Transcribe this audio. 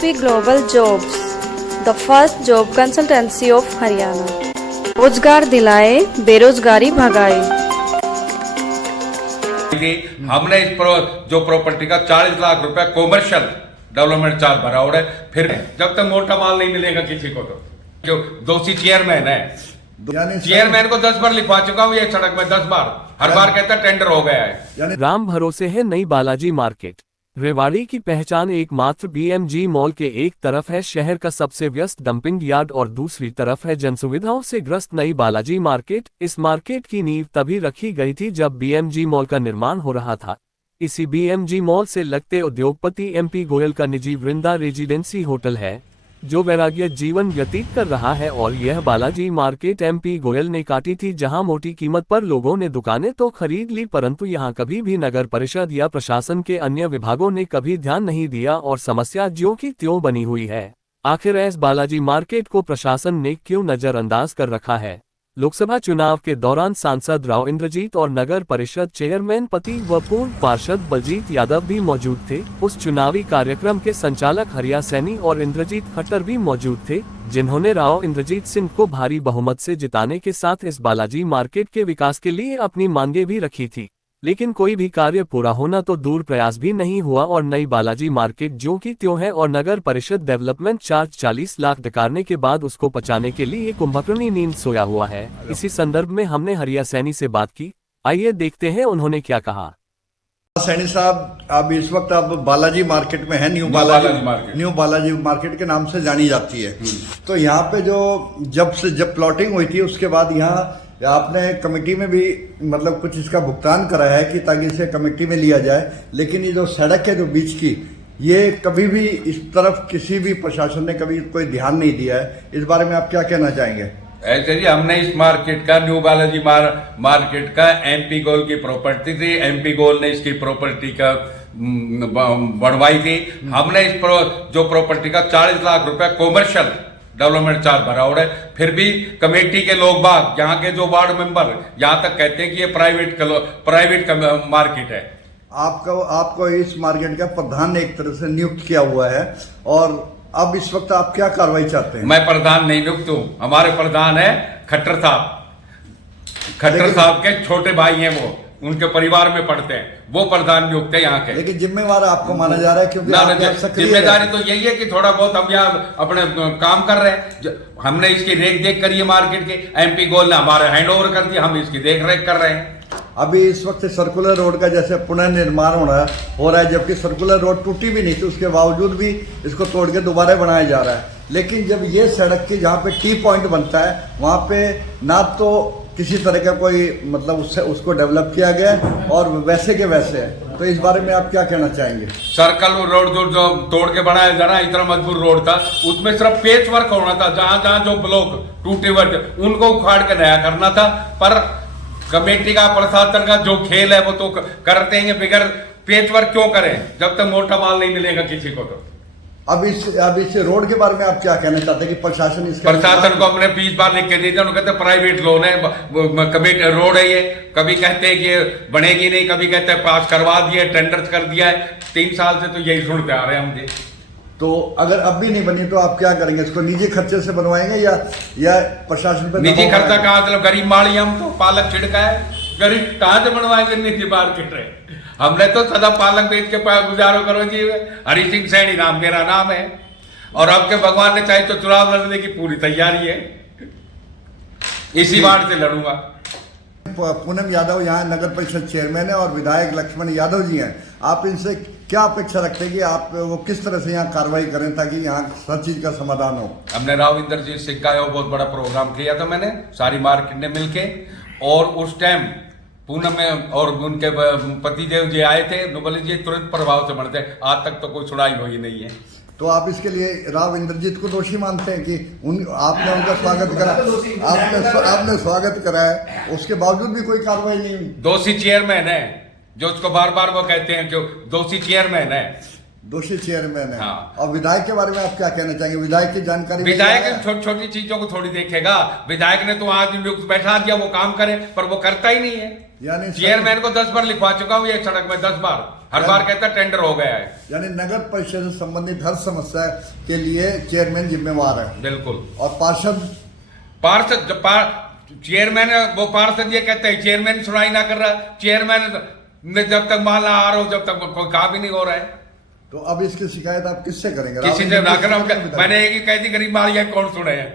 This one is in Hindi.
SP Global Jobs, the first job consultancy of Haryana. रोजगार दिलाए, बेरोजगारी भगाए। हमने जो प्रॉपर्टी का 40 लाख रुपया कॉमर्शियल डेवलपमेंट चार्ज भरा है, फिर जब तक मोटा माल नहीं मिलेगा किसी को, तो जो दोषी चेयरमैन है, चेयरमैन को 10 बार लिखवा चुका हूँ ये सड़क में, 10 बार, हर बार कहता टेंडर हो गया है। राम भरोसे है नई बालाजी मार्केट। रेवाड़ी की पहचान एकमात्र BMG मॉल के एक तरफ है शहर का सबसे व्यस्त डंपिंग यार्ड और दूसरी तरफ है जनसुविधाओं से ग्रस्त नई बालाजी मार्केट। इस मार्केट की नींव तभी रखी गई थी जब BMG मॉल का निर्माण हो रहा था। इसी BMG मॉल से लगते उद्योगपति MP गोयल का निजी वृंदा रेजिडेंसी होटल है, जो वैराग्य जीवन व्यतीत कर रहा है। और यह बालाजी मार्केट MP गोयल ने काटी थी, जहां मोटी कीमत पर लोगों ने दुकानें तो खरीद ली, परंतु यहां कभी भी नगर परिषद या प्रशासन के अन्य विभागों ने कभी ध्यान नहीं दिया और समस्या ज्यों की त्यों बनी हुई है। आखिर इस बालाजी मार्केट को प्रशासन ने क्यों नजरअंदाज कर रखा है? लोकसभा चुनाव के दौरान सांसद राव इंद्रजीत और नगर परिषद चेयरमैन पति व पूर्व पार्षद बलजीत यादव भी मौजूद थे। उस चुनावी कार्यक्रम के संचालक हरिया सैनी और इंद्रजीत खट्टर भी मौजूद थे, जिन्होंने राव इंद्रजीत सिंह को भारी बहुमत से जिताने के साथ इस बालाजी मार्केट के विकास के लिए अपनी मांगें भी रखी थी। लेकिन कोई भी कार्य पूरा होना तो दूर प्रयास भी नहीं हुआ और नई बालाजी मार्केट ज्यों की त्यों है और नगर परिषद डेवलपमेंट चार्ज 40 लाख डकारने के बाद उसको पचाने के लिए कुंभकर्णी नींद सोया हुआ है। इसी संदर्भ में हमने हरिया सैनी से बात की। आइए देखते हैं उन्होंने क्या कहा। सैनी साहब, अब इस वक्त आप बालाजी मार्केट में है, न्यू बालाजी मार्केट के नाम से जानी जाती है। तो यहाँ पे जब प्लॉटिंग हुई थी उसके बाद यहाँ आपने कमेटी में भी मतलब कुछ इसका भुगतान करा है कि ताकि इसे कमेटी में लिया जाए, लेकिन ये जो सड़क है जो बीच की, ये कभी भी इस तरफ किसी भी प्रशासन ने कभी कोई ध्यान नहीं दिया है। इस बारे में आप क्या कहना चाहेंगे? ऐसे ही हमने इस मार्केट का, न्यू बालाजी मार्केट का MP गोल की प्रॉपर्टी थी, MP गोल ने इसकी प्रॉपर्टी का बढ़वाई थी। हमने इस जो प्रॉपर्टी का 40 लाख रुपया कॉमर्शियल डेवलपमेंट चार्ज भरा है, फिर भी कमेटी के लोग बाग, यहाँ के जो वार्ड मेंबर यहाँ तक कहते हैं कि ये प्राइवेट मार्केट है। आपको इस मार्केट का प्रधान एक तरह से नियुक्त किया हुआ है, और अब इस वक्त आप क्या कार्रवाई चाहते हैं? मैं प्रधान नहीं नियुक्त हूँ, हमारे प्रधान है खट्टर साहब। खट्टर साहब के छोटे भाई हैं, वो उनके परिवार में पढ़ते हैं, वो प्रधान नियुक्त है यहाँ के। लेकिन जिम्मेवार आपको माना जा रहा है, क्योंकि जिम्मेदारी तो यही है कि थोड़ा बहुत हम यहाँ अपने काम कर रहे हैं। हमने इसकी रेख देख कर ये मार्केट के MP गोल ने हमारे हैंड ओवर कर दिया, हम इसकी देख रेख कर रहे हैं। अभी इस वक्त सर्कुलर रोड का जैसे पुनर्निर्माण हो रहा है, जबकि सर्कुलर रोड टूटी भी नहीं थी, उसके बावजूद भी इसको तोड़ के दोबारा बनाया जा रहा है। लेकिन जब ये सड़क की जहाँ पे T पॉइंट बनता है, वहाँ पे ना तो किसी तरह का कोई मतलब उसको डेवलप किया गया और वैसे के वैसे है। तो इस बारे में आप क्या कहना चाहेंगे? सर्कल रोड जो तोड़ के बनाया जा रहा है, इतना मजबूत रोड था, उसमें सिर्फ पेच वर्क होना था, जहां जहां जो ब्लॉक टूटे हुए उनको उखाड़ के नया करना था। पर कमेटी का, प्रशासन का जो खेल है वो तो करते हैं, बिगैर पेच वर्क क्यों करें जब तक मोटा माल नहीं मिलेगा किसी को। तो अब इस रोड के बारे में आप क्या कहना चाहते हैं कि प्रशासन को हमने 20 बार लिख के दी थी, उन्होंने कहते प्राइवेट लोन है, कमेटी रोड है ये, कभी कहते हैं कि बनेगी नहीं, कभी कहते हैं पास करवा दिए, टेंडर कर दिया है। 3 साल से तो यही सुनते आ रहे हैं हम। तो अगर अब भी नहीं बनी तो आप क्या करेंगे? इसको निजी खर्चे से बनवाएंगे या प्रशासन पर? निजी खर्चा कहाँ से? गरीब माड़ी, हम तो पालक छिड़का है, गरीब कहाँ से बनवाएंगे निजी मार्केट है? हमने तो सदा पालक बेच के गुजारो करो जी। हरि सिंह सैनी नाम मेरा नाम है, और अब के भगवान ने चाहे तो चुनाव लड़ने की पूरी तैयारी है, इसी वार्ड से लड़ूंगा। पूनम यादव यहाँ नगर परिषद चेयरमैन है और विधायक लक्ष्मण यादव जी हैं। आप इनसे क्या अपेक्षा रखते हैं कि आप वो किस तरह से यहाँ कार्रवाई करें ताकि यहाँ हर चीज का समाधान हो? हमने राव इंद्रजीत सिंह का बहुत बड़ा प्रोग्राम किया था, मैंने सारी मार्केट ने मिलके, और उस टाइम पूनम में और उनके पतिदेव जी आए थे, बोले जी तुरंत प्रभाव से बढ़ते, आज तक तो कोई सुनाई हुई नहीं है। तो आप इसके लिए राव इंद्रजीत को दोषी मानते हैं कि आपने उनका स्वागत करा, आपने स्वागत करा है, उसके बावजूद भी कोई कार्रवाई नहीं हुई? दोषी चेयरमैन है, जो उसको बार बार वो कहते हैं, जो दोषी चेयरमैन है, दोषी चेयरमैन है। हाँ। और विधायक के बारे में आप क्या कहना चाहेंगे? विधायक की जानकारी? विधायक छोटी छोटी चीजों को थोड़ी देखेगा। विधायक ने तो आज बैठा दिया वो काम करे, पर वो करता ही नहीं है। यानी चेयरमैन को 10 बार लिखवा चुका हूँ ये सड़क में, 10 बार, हर बार कहता टेंडर हो गया है। यानी नगर परिषद से संबंधित हर समस्या के लिए चेयरमैन जिम्मेवार है। बिल्कुल। और पार्षद चेयरमैन वो पार्षद ये कहते हैं चेयरमैन सुनाई ना कर रहा, चेयरमैन ने जब तक माल ना आ रहा हो जब तक कोई काम ही नहीं हो रहा है। तो अब इसकी शिकायत आप किससे करेंगे? किसी से ना करना। मैंने एक ही कह दी गरीब मालिया कौन सुने हैं।